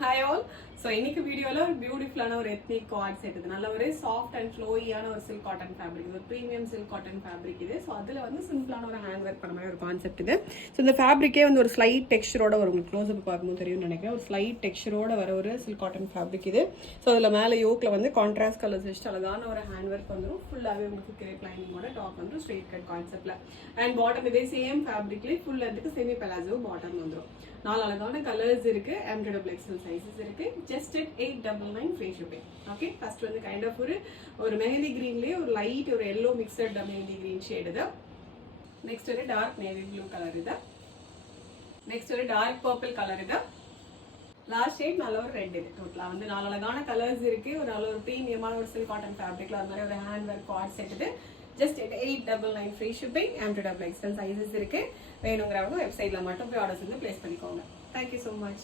Hi all. So இன்னைக்கு வீடியோல ஒரு பியூட்டிஃபுல்லான ஒரு எத்னிக் கார்ட் செட் இது நல்ல ஒரு சாஃப்ட் அண்ட் ஃப்ளோயியான ஒரு சில்க் காட்டன் ஃபேப்ரிக் இது ஒரு ப்ரீமியம் சில்க் காட்டன் ஃபேப்ரிக் இது ஸோ அதில் வந்து சிம்பிளான ஒரு ஹேண்ட் ஒர்க் பண்ண மாதிரி ஒரு கான்செப்ட் இது ஸோ இந்த ஃபேப்ரிக்கே வந்து ஒரு ஸ்லைட் டெக்ஸ்சரோட வரும் உங்களுக்கு க்ளோஸ் அப் பார்க்கும்போது தெரியும்னு நினைக்கிறேன் ஒரு ஸ்லைட் டெக்ஸ்சரோட வர ஒரு சில்க் காட்டன் ஃபேப்ரிக் இது ஸோ அதில் மேலே யோக்கில் வந்து கான்ட்ராஸ்ட் கலர்ஸ் வச்சுட்டு அழகான ஒரு ஹேண்ட் ஒர்க் வந்துடும் ஃபுல்லாகவே உங்களுக்கு கிரேப் லைனிங்கோட டாப் வந்து ஸ்ட்ரெயிட் கட் கான்செப்டில் அண்ட் பாட்டம் இதே சேம் ஃபேப்ரிக்லேயே ஃபுல் லென்த்துக்கு செமி பெலாசோ பாட்டம் வந்துடும் 4 அழகான கலர்ஸ் இருக்கு M2XL எக்ஸல் சைஸஸ் இருக்கு just at 899 free shipping okay first வந்து கைண்ட் ஆஃப் ஒரு மெஹந்தி கிரீன்லயே ஒரு லைட் ஒரு yellow mixed mehndi green shade இது நெக்ஸ்ட் ஒரு டார்க் நேவி ப்ளூ கலர் இது நெக்ஸ்ட் ஒரு டார்க் பர்பிள் கலர் இது லாஸ்ட் ஷேட் நல்ல ஒரு ரெட் இது டோட்டலா வந்து 4 அழகான கலர்ஸ் இருக்கு ஒரு நல்ல ஒரு ப்ரீமியமான ஒரு சில்க் காட்டன் ஃபேப்ரிக்ல அது மாதிரி ஒரு ஹேண்ட் ஒர்க் கார்ட் செட் இது just at 899 free shipping M2XL sizes இருக்கு வேணுங்கிறவங்க வெப்சைட்ல மட்டும் போய் ஆர்டர்ஸ் வந்து பிளேஸ் பண்ணிக்கோங்க. Thank you so much.